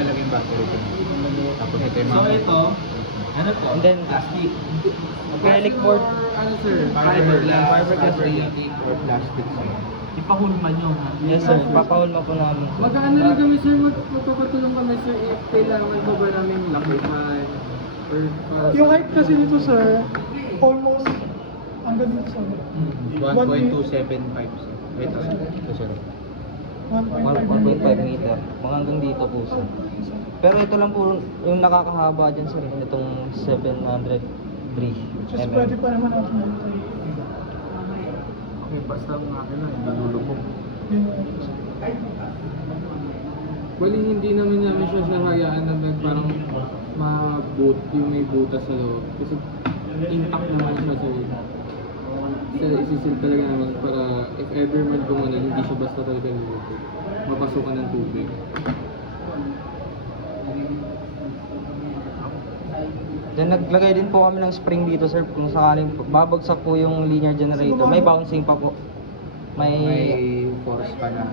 nilalagay yung battery ko. Tapos ito yung So mga... ito, ano to? And then, Plastic. acrylic board. Ano sir? Fiberglass. Fiberglass Fiberglass. or plastic. Ipahulma nyo ha? Yes sir, papahulma po namin. Magkano lang kami sir, magpapatulong kami sir if kailangan pa ba namin lakihan or Yung height kasi nito sir, almost hanggang dito sa 1.275. Wait, ito sir. 1.5 meter. Mga hanggang dito po sir. Pero ito lang po yung nakakahaba dyan sir. Itong 703 Just mm. pwede pa naman natin dito. Okay, basta ang akin lang, hindi lulubog. Well, hindi naman siya hayaan na parang yung may butas sa loob. Kasi intact naman siya sa isisil talaga naman para if ever man gumanan, hindi siya basta talaga lulubog. Mapasukan ng tubig. Then naglagay din po kami ng spring dito sir kung sakaling babagsak po yung linear generator. May bouncing pa po. May May force pa na.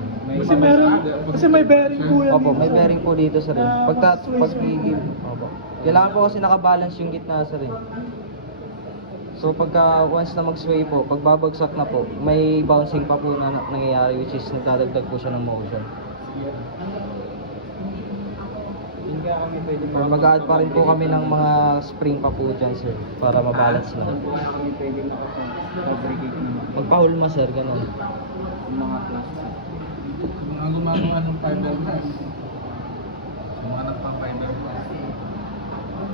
Kasi may bearing po yan Opo, dito, may sir. bearing po dito sir. Na Pagigib. Opo. Kailangan po kasi nakabalance yung gitna sir. So pagka once na mag-sway po, pag babagsak na po, may bouncing pa po na nangyayari which is nagdadagdag po siya ng motion. Pero mag-add pa rin po kami ng mga spring pa po dyan sir para mabalance na. Kami pwede nakafabricate ng Magpahulma sir, ganun. mga plastic. Mga gumagawa ng fiberglass. Mga nagpa-fiberglass.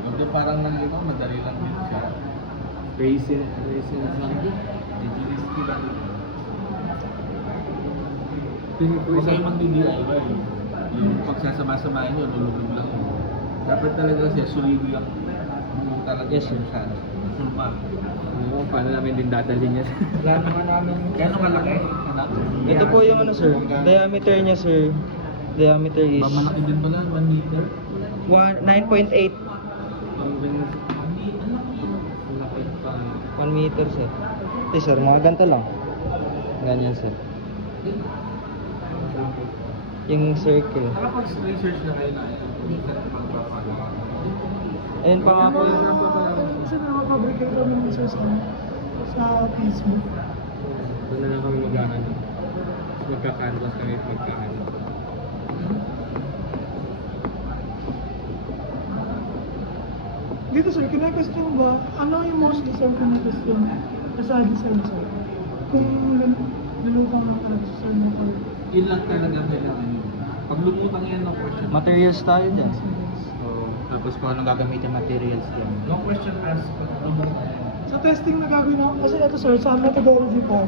Although parang nakita ko, madali lang din siya. Resin lang. Medyo risky lang. Tingin ko Huwag isa kayo mag-DIY. Yung pagsasama-samahin nyo, lulubog lang. Dapat talaga siya, solid lang. Yung talaga Yes, sir. siya. Sumpa. paano namin din dadalhin yan. Wala naman namin. Gano'ng kalaki? Anak? Ito po yung ano sir, diameter niya sir. Diameter is Mamalaki din pala, 1 meter. 9.8. Lapit pa. 1 meter sir. Eh sir, mga ganito lang. Ganyan sir. Yung circle. Nakapag-research na kayo na minsan magpapagawa. Ayun pa nga po yung... Kasi nakafabricate kami ng sir sa Facebook. Doon na lang kami mag-ano. Magka-canvas kami pagka-ano. Dito sir, kina-question ba, ano yung most deserve ko na question sa design sir? Kung lulutang na talaga sir mo ko. Yun lang talaga kailangan yun. Pag lumutang yan, no question. Materials tayo dyan. So, tapos kung anong gagamitin materials dyan. No question asked. Sa testing na gagawin ako, kasi ito sir, sa methodology po,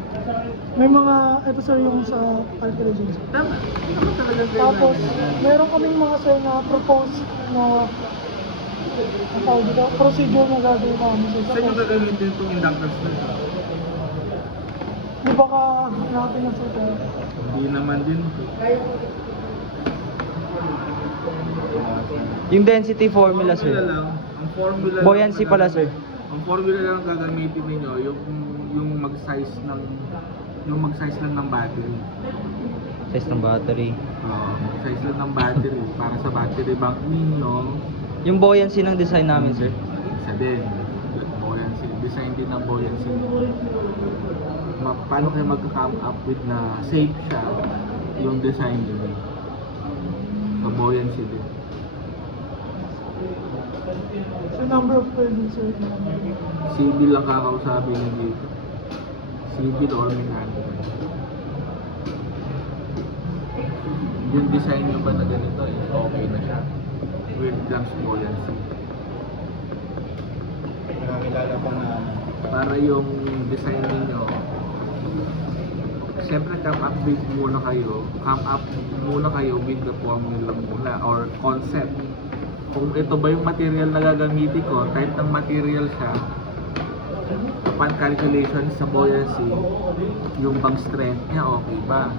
may mga, ito sir yung sa calculations. Tama. Tama talaga Tapos, meron kaming mga sir na propose na ang tawag dito, procedure na gagawin namin sir. Saan yung Tapos, gagamitin itong inductors na? di ba ka natin na sir? Hindi naman din. Yung density formula Formula sir. lang. Ang formula Buoyancy lang pala sir. Ang formula lang ang gagamitin ninyo yung mag-size lang ng battery. Size ng battery. Mag-size lang ng battery para sa battery bank ninyo. Yung buoyancy ng design namin sir. Isa din. Buoyancy. Design din ng buoyancy. Paano kayo mag-come up with na safe siya yung design din. Sa buoyancy din. Sa number of pwedeng sir. Civil lang kakausapin niyo dito. Civil or mechanical. Yung design nyo ba na ganito is okay na siya? With gas buoyancy. Nakakilala ko na Para yung design ninyo, siyempre come up muna kayo with the formula muna or concept. Kung ito ba yung material na gagamitin ko, type ng material siya, upon calculation sa buoyancy, yung bang strength niya okay ba?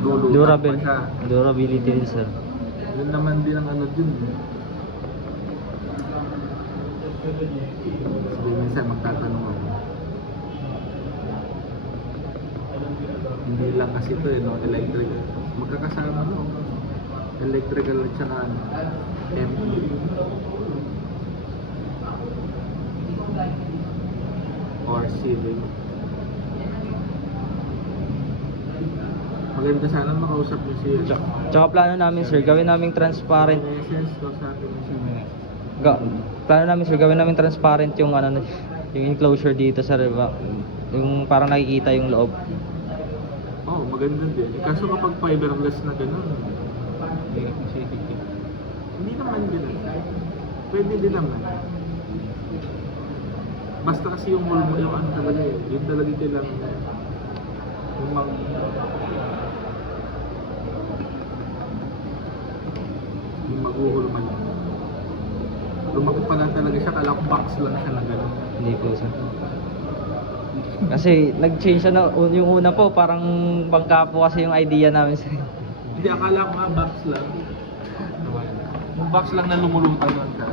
Lulutang ba siya? Durability din sir. Yun naman din ang ano dun. So, minsan magtatanong ako. Hindi lang kasi ito no, electric. Magkakasama no. electrical at saka ME. Or civil. Maganda sana makausap niyo si Tsaka plano namin sir, gawin namin transparent. Essence ko sa atin si Plano namin sir, gawin namin transparent yung ano, yung enclosure dito sa riba. Yung parang nakikita yung loob. Oh, maganda din. Kaso kapag fiberglass na gano'n, hindi naman din. Pwede din naman. Basta kasi yung wall mo, yung ano talaga yun. Yun talaga kailangan mo. Yung yung mag-uhulman. Lumaki pala talaga siya, kala ko box lang siya na gano'n. Hindi po sir. Kasi nag-change siya na, yung una po parang bangka po kasi yung idea namin sir. Hindi, akala ko nga box lang. Yung box lang na lumulutang lang siya.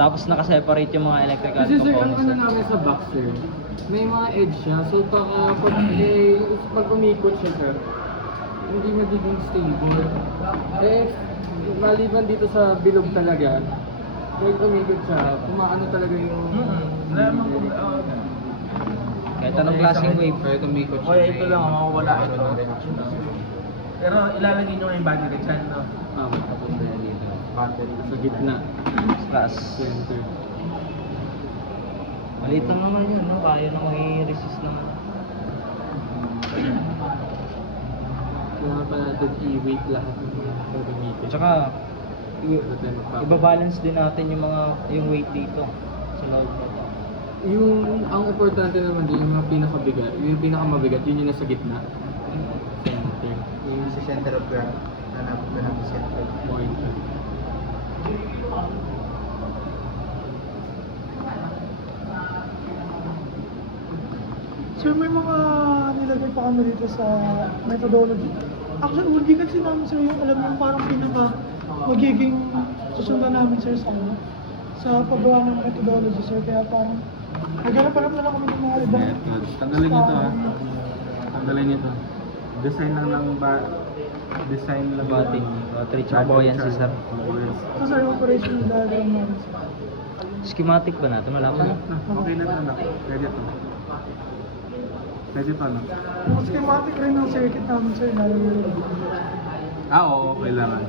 Tapos naka-separate yung mga electrical Kasi sir, ang components. ano namin sa boxer, may mga edge siya. So pag umikot siya sir, hindi magiging stable. Maliban dito sa bilog talaga, pag umikot siya, kumaano talaga yung... Wala naman kung Kahit anong klaseng wave. Kaya tumikot siya. o ito lang, mawawala ito. Pero ilalagay nyo yung battery dyan, no? Tapos na yan dito. Battery. Sa gitna. Taas. Center. Maliit lang naman yun, no? Kaya na mag-resist naman. Kailangan pa natin i-weight lahat ng pag umikot. Tsaka, ibabalance din natin yung weight dito sa loob na to. Ang importante naman din, yung mga pinakabigat, yung pinakamabigat, yun yung nasa gitna. Center. Yung sa center of ground. Hanapin ko natin center of Point. Sir, may mga nilagay pa kami dito sa methodology. Actually, hindi kasi namin sir yung alam yung parang pinaka magiging susundan namin sir sa paggawa ng methodology sir. Kaya parang naghanap na lang kami ng mga ibang Tanggalin nyo to, ha? Tanggalin nyo to. Design lang ng design lang. Batting, battery tsaka buoyancy sir. Ito sir, yung operation diagram namin sir. Schematic ba natin? Malaman mo? Okay na to, anak. Pwede to. Pwede to, anak. Yung schematic rin ng circuit namin sir. Oo, kailangan.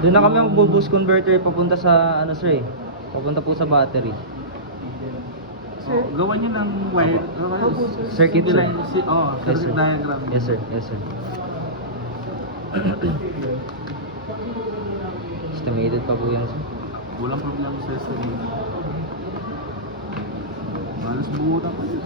Doon na kami mag-boost converter papunta sa ano sir eh. Papunta po sa battery. Oh, gawan nyo ng wire. Circuit, sir. Circuit Yes, sir. diagram. Yes sir, yes sir. Estimated pa po yan sir. Walang problema sa estimate. Malas buutan pa yun.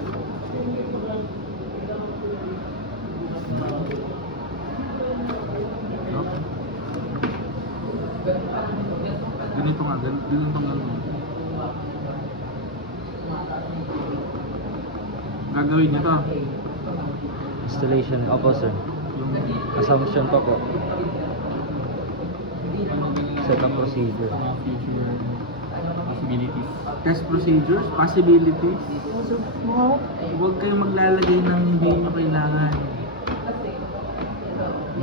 Ganito nga, ganito nga. Gagawin nyo to. Installation, opo sir. Yung Assumption pa po. Setup procedure. Mga future possibilities. test procedures, possibilities. So, mga, Huwag kayong maglalagay ng hindi nyo kailangan.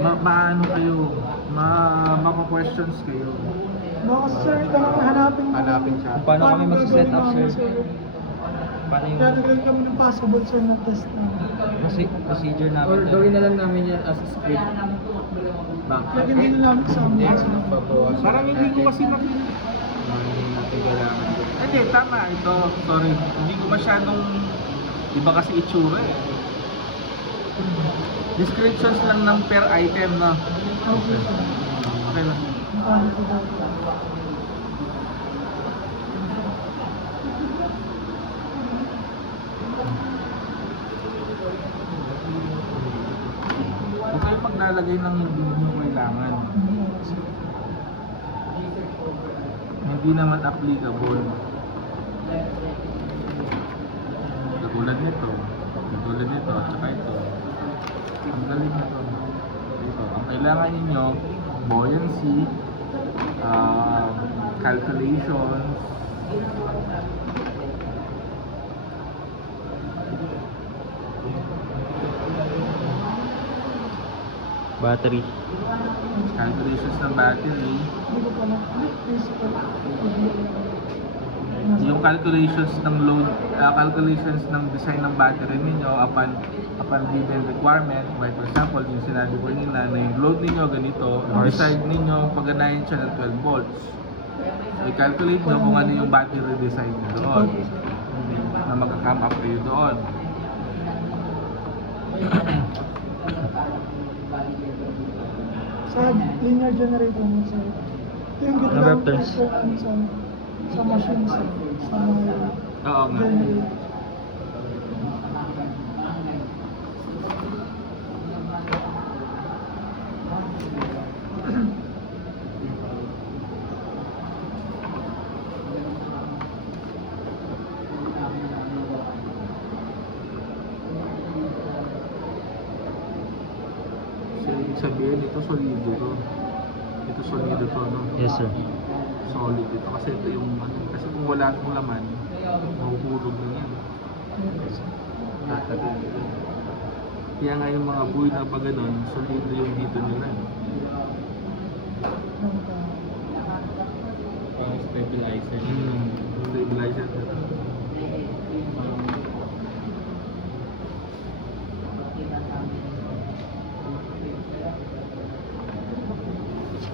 Maano kayo, maka-questions kayo. mga sir, hanapin Hanapin siya. Kung paano kami mag-set up sir? Paano Kaya yung nagawin kami ng possible sir na test namin. procedure namin? Or gawin na lang namin yan as a script. Back. Lagyan din nila namin sa amin. Parang hindi ko kasi Hindi natin kailangan. Hindi, tama. Ito, sorry. Hindi ko masyadong iba kasi itsura eh. Descriptions lang ng per item na. Okay sir. Okay lang. Paano ko ba? Huwag kayong maglalagay ng hindi nyo kailangan. Hindi naman applicable. Katulad nito, at saka ito. Ang galing nito. Ito, ang kailangan ninyo, buoyancy, calculations, Battery. Calculations ng battery. Hindi ko pa lang. Physical. Yung calculations ng load, calculations ng design ng battery ninyo upon given requirement. Like for example, yung sinabi ko nila na yung load ninyo ganito, Hours. decide ninyo paganahin siya ng 12 volts. So, i-calculate nyo kung ano yung battery design nyo doon. Na magka-come up kayo doon. Sa linear generator mo sir. Ito yung Number gitna of turns. sa machine sir. Sa Oo nga. generator. So, ibig sabihin, ito solido to. Ito solido to, no? Yes, sir. Solid ito. Kasi ito yung, ano, kasi kung wala itong laman, mahuhulog na yan. Kaya nga yung mga buoy na pag ganun, solido yung dito nila. Stabilizer. Stabilizer nila.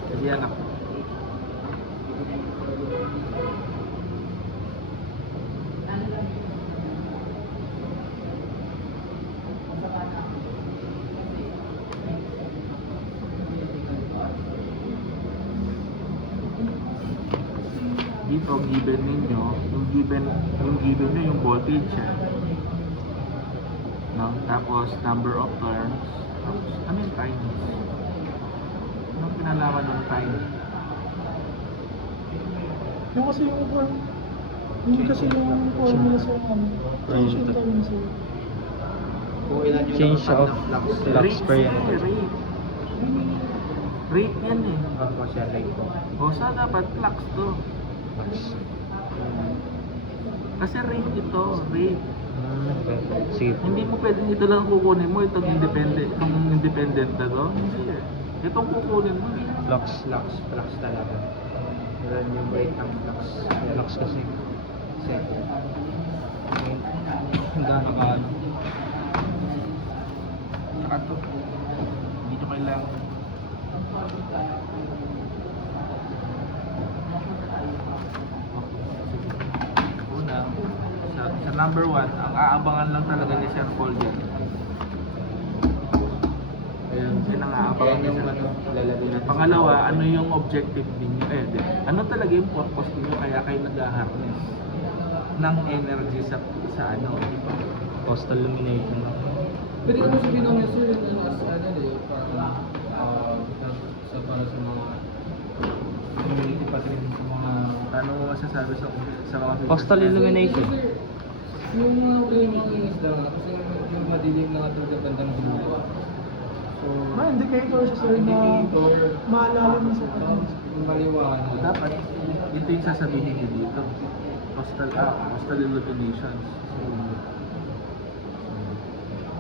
Kasi anak. Dito given ninyo, yung given nyo yung voltage eh. No? Tapos number of turns. Tapos ano yung time? Anong pinalaman ng time? Yung kasi yung form, yung kasi yung formula sa ano, change in time sir. Kung ilan yung Change of flux. flux per eh, unit. rate. Rate yan eh. Ako siya rate ko. O saan dapat flux to? Kasi rate ito, rate. Sige po. Hindi mo pwedeng ito lang kukunin mo, itong independent na to. Hindi eh. Itong kukunin mo eh. Flux. Flux talaga. Ilan yung rate ng flux. Flux kasi. Second. Gano'n ka ano? Saka to. Dito kailangan. Una, sa number 1, ang aabangan lang talaga ni Sir Paul dyan. Ayan, yun ang aabangan Yan ni yung Sir. ano, lalagay natin. Pangalawa, ano yung objective ninyo? Ano talaga yung purpose ninyo kaya kayo nag-harness ng energy sa ano? Postal illuminator. Pwede naman sabihin naman sir, yung as ano eh, parang sa para sa mga community pa rin sa mga Ano mo masasabi sa mga Postal illumination. Kasi, sir, yung mga isda nga, kasi yung madilim na katulad ng bandang dulo. So, May indicator siya sir na indicator, maalala mo sa yung maliwanag. dapat ito yung sasabihin niyo dito. Postal illumination. So,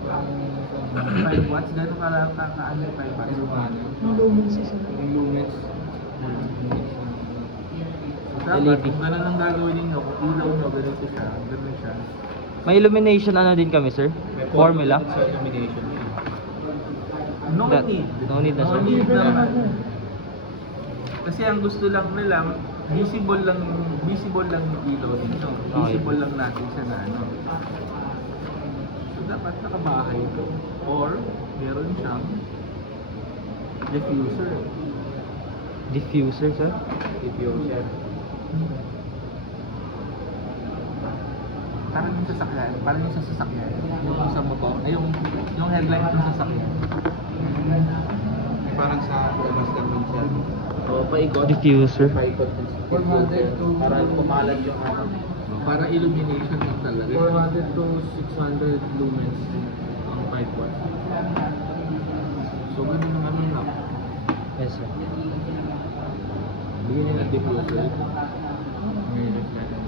5 watts, gano'n kaano yung 5 watts? Maliwanag. yung lumens siya sir. Yung lumens. So, dapat, kung gano'n ang gagawin ninyo, kung ilaw nyo, ganito siya, gano'n siya. May illumination ano din kami, sir? Formula? Sa illumination. No That- need. no need na, sir. No need Even naman. ano, Kasi ang gusto lang nila, visible lang yung ilaw ninyo. Visible lang natin siya na ano. So dapat nakabahay ito. Or meron siyang diffuser. Diffuser, sir? Diffuser. Parang yung sasakyan. Parang yung sa sasakyan. Yung sa motor. Ay, yung headlight ng sasakyan. Parang sa labas lang din siya. O, paikot. Diffuser. Paikot ng 400 to- para pumalag yung ano. Para illumination lang talaga. 400 to 600 lumens ang 5 watts. So ganun ang ano na. Yes, sir. Bigyan nila ng diffuser.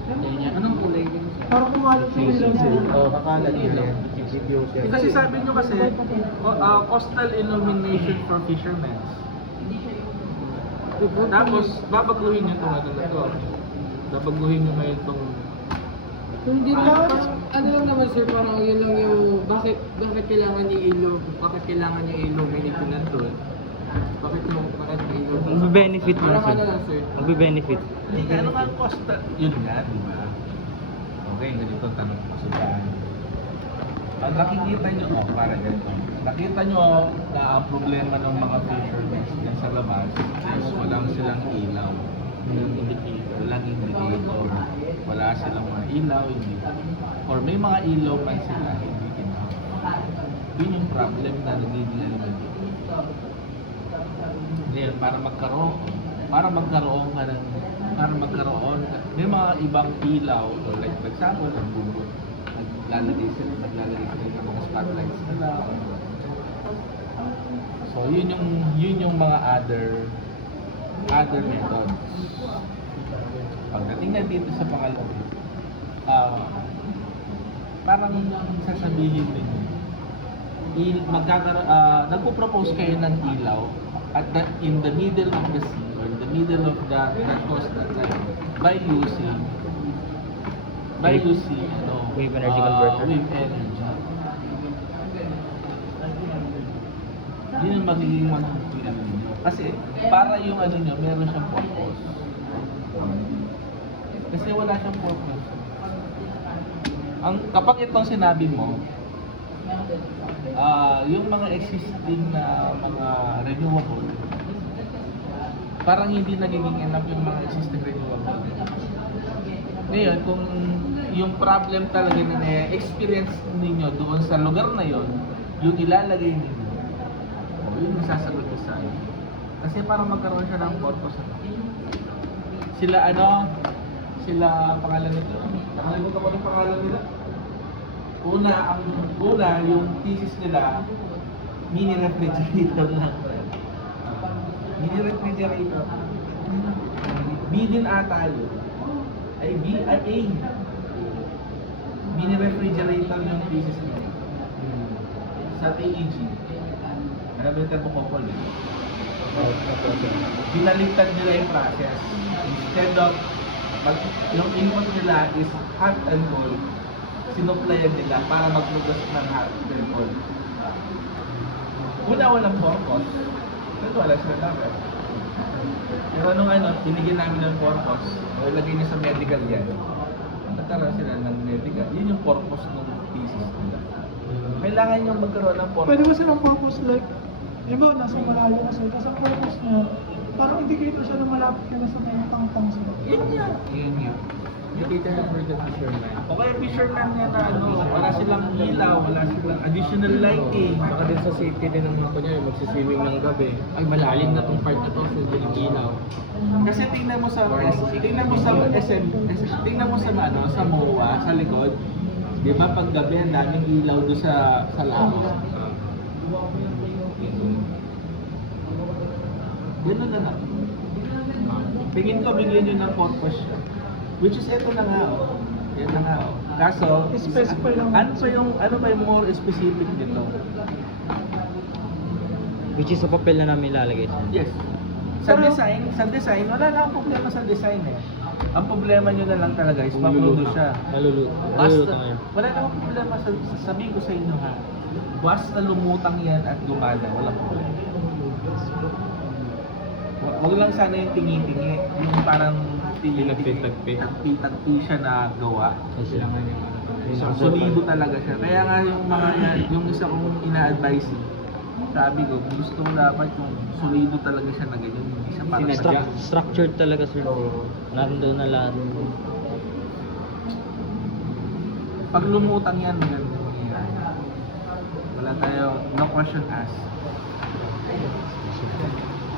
Ngayon, Anong kulay din? parang kumalat yung ilaw sir. O, kakalat yun. Kasi sabi nyo kasi, coastal illumination for fishermen. Tapos, babaguhin nyo itong ano na to. Babaguhin nyo ngayon itong... Kung hindi naman, parang, ano lang naman sir, parang yun lang yung, bakit kailangan yung illuminate na to? Bakit illuminate? Magbe-benefit mo, Parang sir. ano lang sir. Magbe-benefit. Hindi ka, ano nga ang coastal? Yun nga, di ba? Okay, ganito ang tanong ko sa daan. Pag nakikita nyo, para ganito. Nakita nyo na ang problema ng mga fishermen dyan sa labas is walang silang ilaw. Walang indicator. Wala silang mga ilaw, hindi. Or may mga ilaw man sila, hindi enough. Yun yung problem na nagiging eliminated. Ngayon, para magkaroon may mga ibang ilaw, or like for example, naglalagay sila ng mga spotlights nila. So yun yung mga other methods. Pagdating na dito sa pangalawa, parang sasabihin ninyo, nagpo-propose kayo ng ilaw at in the middle of the sea or in the middle of the coastal line by using Wave energy converter. Wave energy. Yun yung magiging ano ninyo. Kasi para yung ano nyo, meron siyang purpose. Kasi wala siyang purpose. Kapag itong sinabi mo, yung mga existing na mga renewable, parang hindi nagiging enough yung mga existing renewable. Ngayon, kung yung problem talaga na na-experience ninyo doon sa lugar na yon, yung ilalagay ninyo, yun yung sasagot ko sa inyo. Kasi para magkaroon siya ng purpose. Sila pangalan nito. Nakalimutan ko yung pangalan nila. Una, yung thesis nila, mini refrigerator lang. Mini refrigerator. B din ata yun. Ay, A. Mini refrigerator yung thesis nila. Sa AEG. Ano ba yung termo ko po? Binaliktad nila yung process. Instead of, yung input nila is hot and cold, sinuplayan nila para mag-produce ng hot and cold. Walang purpose. Pero wala sila dapat. Pero binigyan namin ng purpose, lagay niya sa medical yan. Nagkaroon sila ng medical. Yun yung purpose ng thesis nila. Kailangan yung magkaroon ng purpose. Pwede ba silang purpose like, nasa malayo kasi, kasi ang purpose niya, parang indicator siya na malapit ka na sa mga tangtang sila. Yun yan. Indicator for the fisherman. O kaya fisherman nga na wala silang ilaw, wala silang additional lighting. Baka din sa safety din ng mga kunyari, magsiswimming ng gabi. Ay, malalim na tong part na to, so yung ilaw. Kasi tingnan mo sa sa MOA, sa likod. Di ba pag gabi ang daming ilaw doon sa lawa. Ganun na lang. Tingin ko bigyan nyo ng purpose siya. Which is ito na nga Yan na nga Kaso, Specify lang. ano ba yung more specific dito? Which is sa papel na namin ilalagay siya. Yes. Sa design, wala na akong problema sa design eh. Ang problema nyo na lang talaga is ma-produce siya. Maluluto Basta, ngayon. wala namang problema sabihin ko sa inyo ha. Basta lumutang yan at gumana, walang problema. Wag lang sana yung tingi-tingi, yung parang tagpi siya na gawa. Kailangan yung Solido talaga siya. Kaya nga yung isa kong ina-advise, sabi ko, gusto ko dapat yung solido talaga siya na ganyan. Hindi siya parang structured talaga, sir. Nandun na lahat. pag lumutang yan, ganyan mangyayari. Wala tayo, no question asked.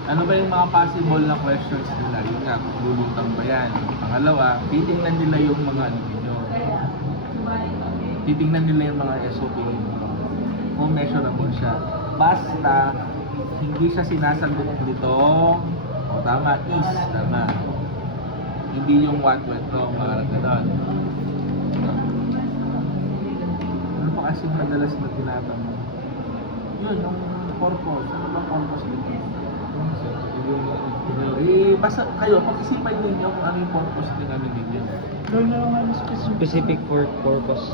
Ano ba yung mga possible na questions nila? Yun nga, lulutang ba yan? Pangalawa, titingnan nila yung mga ano ninyo. Titingnan nila yung mga SOP kung measurable siya. Basta, hindi siya sinasagot dito. O tama, tama. Hindi yung what went wrong, mga gano'n. pa kasi madalas na tinatanong? Yun, yung purpose. Ano ba purpose nito? Basta kayo, pag-isipan ninyo kung ano yung purpose din ano ninyo. Gawin na lang namin specific. Specific for purpose.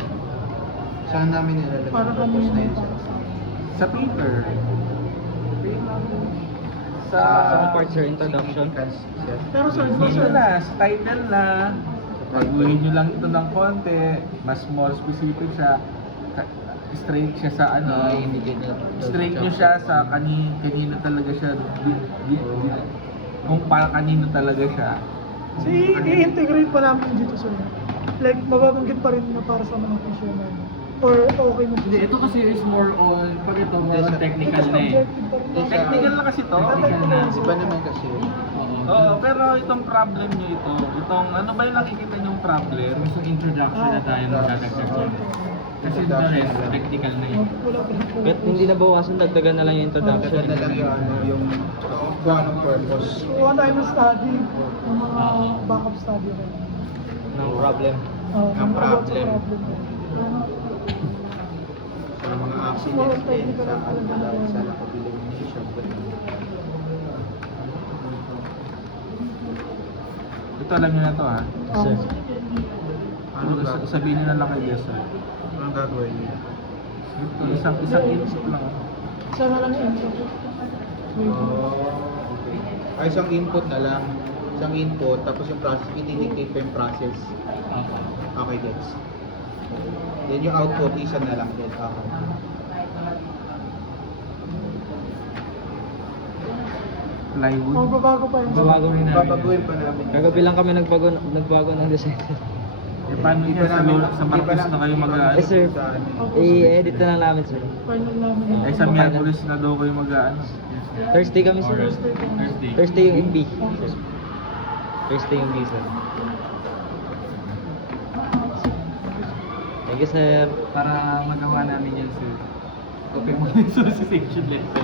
Saan namin nilalagay Para yung kami purpose na yung yun, sir? Sa paper. Sa... Sa part, sir, introduction. Sir. Pero sir, Hindi sir, na, sa title na. Pag-uhin nyo lang ito ng konti, mas more specific siya. Straight siya sa ano, indicate nila. straight nyo siya sa kanino talaga siya. Kung para kanino talaga siya. so i-integrate pa namin dito sir. Like, mababanggit pa rin na para sa mga fishermen. Or okay na Hindi, ito kasi is more on, pag ito more on technical Ito na eh. subjective pa rin. Technical na kasi to. Iba naman kasi. Oo. Oo, pero itong problem nyo ito, ano ba yung nakikita nyong problem? Yung introduction na tayo magdadagdag dyan. Kasi ito rin, technical na yun. Wala pa rin po. Kahit hindi na bawasan, dagdagan na lang yung introduction. Dagdagan na lang yung ano, yung kung anong purpose. So, one time study, yung mga backup study rin. Ng problem. Ang about sa problem. Yung Sa mga accidents din, sa sa elimination. Ito alam nyo na to ha. Sir. Sabihin nyo na lang kay Jessa. Anong gagawin niya? Ito, isang input lang. Isa na lang yung intro. Ay, isang input na lang. Isang input, tapos yung process, i-dictate pa yung process. Okay, gets. Then yung output, isa na lang din. Okay. Plywood. Magbabago pa yun. Babago rin namin. Papaguhin pa namin. Kagabi lang kami nagbago ng design. Eh, paano Di yan pa sa, namin- sa di pa Marcos lang- na kayo di pa mag-ano? Eh, sir. sa ano. I-edit na lang namin, sir. Final namin. Eh, sa Miyerkules na daw kayo mag-ano? Thursday kami, sir. Thursday. Thursday yung MB. Thursday yung B, sir. Thank you, sir. Para magawa namin yan, sir. Copy mo yung section lesson.